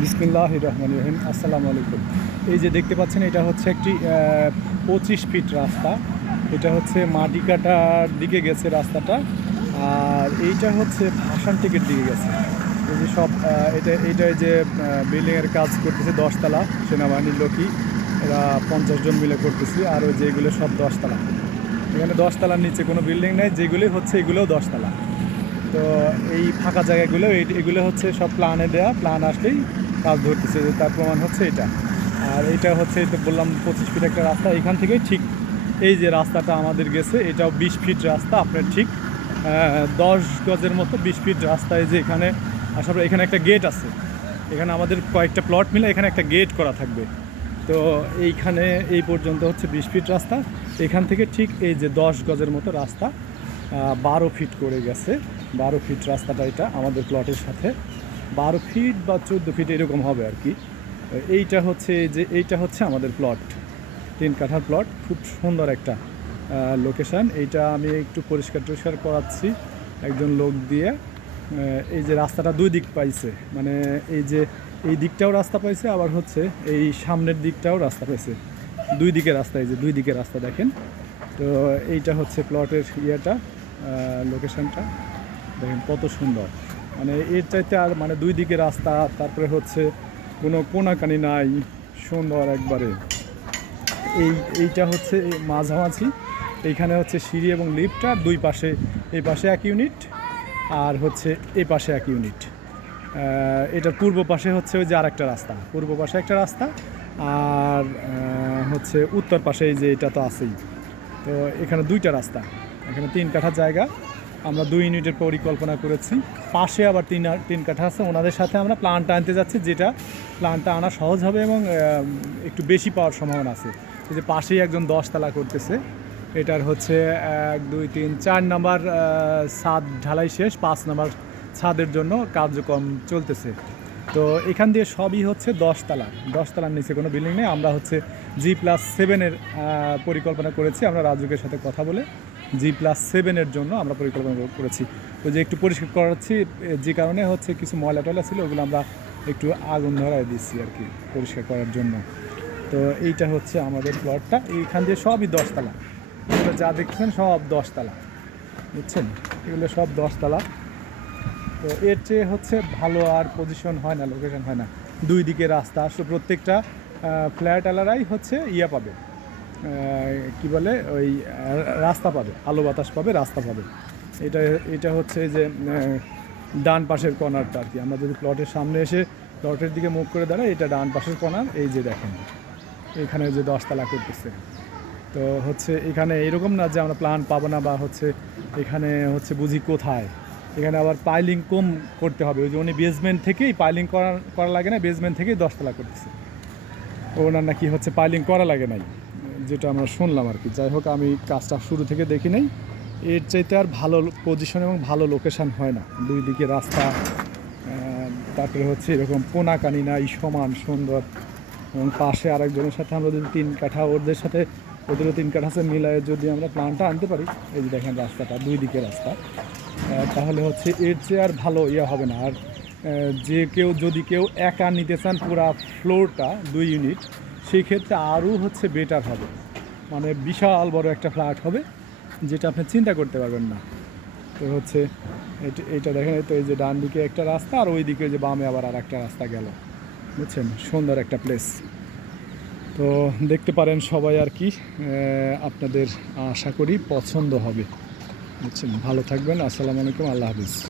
বিসমিল্লাহির রহমানির রহিম। আসসালামু আলাইকুম। এই যে দেখতে পাচ্ছেন, এটা হচ্ছে একটি 25 ফিট রাস্তা। এটা হচ্ছে মাটিকাটার দিকে গেছে রাস্তাটা, আর এইটা হচ্ছে ভাসান টেকের দিকে গেছে। এই যে সব এটা যে বিল্ডিংয়ের কাজ করতেছে 10 তলা, সেনাবাহিনীর লোকই এরা 50 জন মিলে করতেছি। আর ওই যেগুলো সব 10 তলা, এখানে 10 তলার নিচে কোনো বিল্ডিং নেই, যেগুলি হচ্ছে এগুলোও 10 তলা। তো এই ফাঁকা জায়গাগুলো এগুলো হচ্ছে সব প্ল্যানে দেওয়া, প্ল্যান আসলেই কাজ ধরতেছে, তার প্রমাণ হচ্ছে এটা। আর এটা হচ্ছে, এটা বললাম 25 ফিট একটা রাস্তা। এখান থেকে ঠিক এই যে রাস্তাটা আমাদের গেছে, এটাও 20 ফিট রাস্তা। আপনার ঠিক 10 গজের মতো 20 ফিট রাস্তায় যে এখানে আসার পর এখানে একটা গেট আছে। এখানে আমাদের কয়েকটা প্লট মিলে এখানে একটা গেট করা থাকবে। তো এইখানে এই পর্যন্ত হচ্ছে 20 ফিট রাস্তা। এখান থেকে ঠিক এই যে 10 গজের মতো রাস্তা 12 ফিট করে গেছে। 12 ফিট রাস্তাটা এটা আমাদের প্লটের সাথে 12 ফিট বা 14 ফিট এরকম হবে আর কি। এইটা হচ্ছে আমাদের প্লট, 3 কাঠার প্লট। খুব সুন্দর একটা লোকেশান। এইটা আমি একটু পরিষ্কার করাচ্ছি একজন লোক দিয়ে। এই যে রাস্তাটা দুই দিক পাইছে, মানে এই যে এই দিকটাও রাস্তা পাইছে, আবার হচ্ছে এই সামনের দিকটাও রাস্তা পাইছে। দুই দিকে রাস্তা, এই যে দুই দিকে রাস্তা দেখেন। তো এইটা হচ্ছে প্লটের লোকেশানটা দেখেন কত সুন্দর। মানে এর চাইতে আর মানে দুই দিকে রাস্তা, তারপরে হচ্ছে কোনো কোনাকানি নাই, সুন্দর একবারে। এইটা হচ্ছে মাঝামাঝি, এইখানে হচ্ছে সিঁড়ি এবং লিফট, আর দুই পাশে, এই পাশে 1 ইউনিট আর হচ্ছে এই পাশে 1 ইউনিট। এটার পূর্ব পাশে হচ্ছে ওই যে আরেকটা রাস্তা, পূর্ব পাশে একটা রাস্তা, আর হচ্ছে উত্তর পাশে এই যে এটা তো আছেই। তো এখানে দুইটা রাস্তা, এখানে 3 কাঠা জায়গা। আমরা 2 ইউনিটের পরিকল্পনা করেছি। পাশে আবার 3 কাঠা আছে, ওনাদের সাথে আমরা প্ল্যানটা আনতে যাচ্ছি, যেটা প্ল্যানটা আনা সহজ হবে এবং একটু বেশি পাওয়ার সম্ভাবনা আছে। এই যে পাশেই একজন 10 তলা করতেছে, এটার হচ্ছে 1 2 3 4 নাম্বার ছাদ ঢালাই শেষ, 5 নাম্বার ছাদের জন্য কার্যক্রম চলতেছে। তো এখান দিয়ে সবই হচ্ছে 10 তলা, 10 তলার নিচে কোনো বিল্ডিং নেই। আমরা হচ্ছে G+7-এর পরিকল্পনা করেছি, আমরা রাজুকের সাথে কথা বলে G+7-এর জন্য আমরা পরিকল্পনা করেছি। তো যে একটু পরিষ্কার করাচ্ছি, যে কারণে হচ্ছে কিছু ময়লা টয়লা ছিল, ওগুলো আমরা একটু আগুন ধরায় দিচ্ছি আর কি পরিষ্কার করার জন্য। তো এইটা হচ্ছে আমাদের প্লটটা, এইখান দিয়ে সবই 10 তলা। এগুলো যা দেখছেন সব 10 তলা, বুঝছেন, এগুলো সব 10 তলা। তো এর চেয়ে হচ্ছে ভালো আর পজিশন হয় না, লোকেশন হয় না। দুই দিকে রাস্তা, আসলে প্রত্যেকটা ফ্ল্যাট আলারাই হচ্ছে পাবে, কি বলে ওই রাস্তা পাবে, আলো বাতাস পাবে, রাস্তা পাবে। এটা এটা হচ্ছে যে ডান পাশের কর্নারটা আর কি। আমরা যদি প্লটের সামনে এসে প্লটের দিকে মুখ করে দাঁড়াই, এটা ডান পাশের কর্নার। এই যে দেখেন এখানে যে 10 তলা করতেছে। তো হচ্ছে এখানে এরকম না যে আমরা প্ল্যান পাবো না, বা হচ্ছে এখানে হচ্ছে বুঝি কোথায়, এখানে আবার পাইলিং কম করতে হবে। ওই যে উনি বেসমেন্ট থেকেই পাইলিং করা লাগে না, বেসমেন্ট থেকেই 10 তলা করতেছে। ওনার নাকি হচ্ছে পাইলিং করা লাগে নাই, যেটা আমরা শুনলাম আর কি। যাই হোক, আমি কাজটা শুরু থেকে দেখি নাই। এর চাইতে আর ভালো পজিশন এবং ভালো লোকেশান হয় না। দুই দিকে রাস্তা, তারপরে হচ্ছে এরকম কোনাকানি নাই, সমান সুন্দর। এবং পাশে আরেকজনের সাথে আমরা যদি 3 কাঠা ওদেরও 3 কাঠা আছে মিলায় যদি আমরা প্ল্যানটা আনতে পারি, এই যে দেখেন রাস্তাটা দুই দিকে রাস্তা, তাহলে হচ্ছে এর চেয়ে আর ভালো হবে না। আর যদি কেউ একা নিতে চান পুরা ফ্লোরটা 2 ইউনিট, সেই ক্ষেত্রে আরও হচ্ছে বেটার হবে। মানে বিশাল বড় একটা ফ্ল্যাট হবে, যেটা আপনি চিন্তা করতে পারবেন না। তো হচ্ছে এটা দেখেন, তো এই যে ডান দিকে একটা রাস্তা, আর ওই দিকে যে বামে আবার আর একটা রাস্তা গেল, বুঝছেন, সুন্দর একটা প্লেস। তো দেখতে পারেন সবাই আর কি, আপনাদের আশা করি পছন্দ হবে, বুঝছেন। ভালো থাকবেন, আসসালামু আলাইকুম, আল্লাহ হাফিজ।